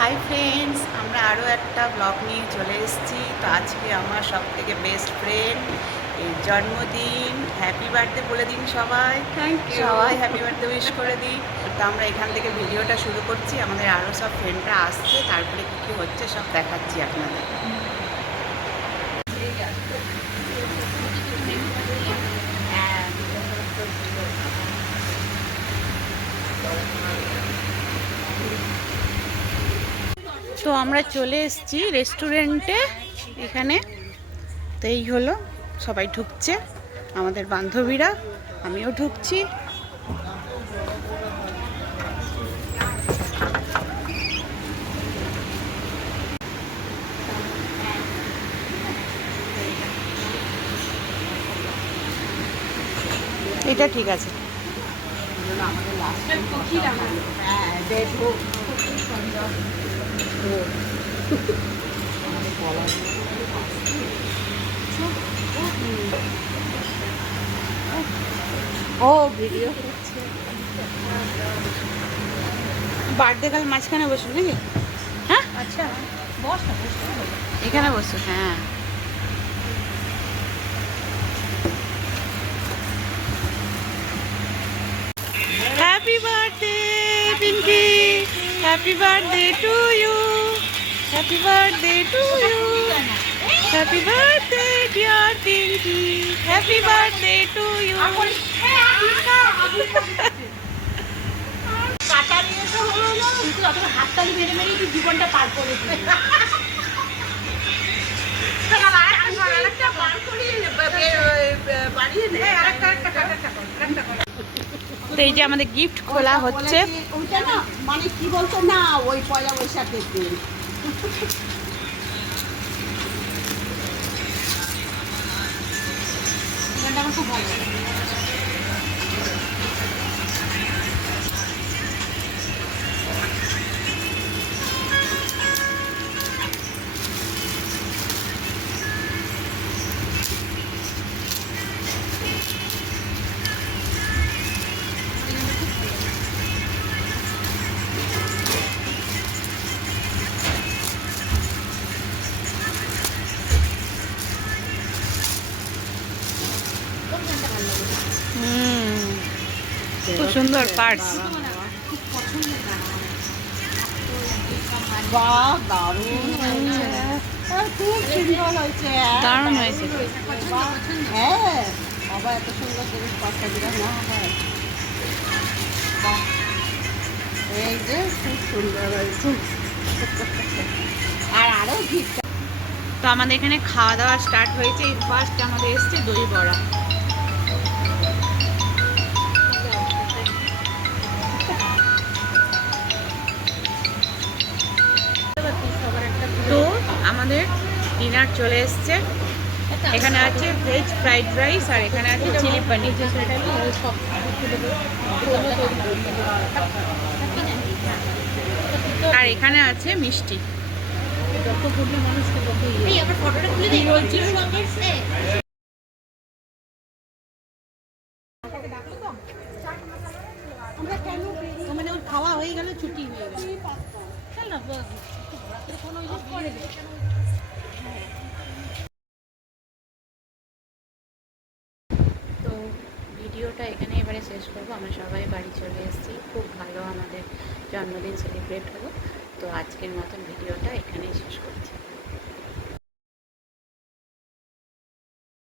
Hi friends, আমরা আরও একটা ব্লগ নিয়ে চলে এসেছি। তো আজকে আমার সবথেকে বেস্ট ফ্রেন্ড এর জন্মদিন। হ্যাপি বার্থডে বলে দিন সবাই। Thank you. সবাই হ্যাপি বার্থডে উইশ করে দিই। তো আমরা এখান থেকে ভিডিওটা শুরু করছি। আমাদের আরও সব ফ্রেন্ডরা আসছে, তারপরে কী কী হচ্ছে সব দেখাচ্ছি আপনাদের। তো আমরা চলে এসেছি রেস্টুরেন্টে এখানে। তো এই হলো, সবাই ঢুকছে, আমাদের বান্ধবীরা, আমিও ঢুকছি। এটা ঠিক আছে। ও ভিডিও বার্থডে কাল মাঝখানে বসো নাকি? হ্যাঁ আচ্ছা, বস না, বস না। এখানে বসো। হ্যাঁ, happy birthday Pinky, happy birthday to you, happy birthday to you, happy birthday dear Pinky, happy birthday to you. কাটা নিয়ে তো হলো না, কিন্তু অত হাততালি মেরে মেরেই তুই জীবনটা পার করে দিবি। তো এই যে আমাদের গিফট খোলা হচ্ছে। ওইটা না, মানে কি বলতো না, ওই পয়লা বৈশাখের দিন। গানটা আমার খুব ভালো লাগে। খুব সুন্দর পার্স। বাহ, দারুণ হয়েছে। খুব সুন্দর হয়েছে। দারুণ হয়েছে। হ্যাঁ, বাবা এত সুন্দর জিনিস পাঁচটা দিলাম না হয়। বাহ, এই যে খুব সুন্দর হয়েছে। আর আরো গিফট। তো আমাদের এখানে খাওয়া দাওয়া স্টার্ট হয়েছে। এই ফার্স্ট আমাদের এসছে দই বড়া। তো আমাদের ডিনার চলে এসছে। এখানে আছে ভেজ ফ্রাইড রাইস আর এখানে আছে চিলি পনির। আর এখানে আছে মিষ্টি। মানে ওর খাওয়া হয়ে গেল, ছুটি হয়ে গেল। চল না, তো ভিডিওটা এখানে এবারে শেষ করবো। আমরা সবাই বাড়ি চলে এসেছি। খুব ভালো আমাদের জন্মদিন সেলিব্রেট হলো। তো আজকের মতন ভিডিওটা এখানেই শেষ করছি।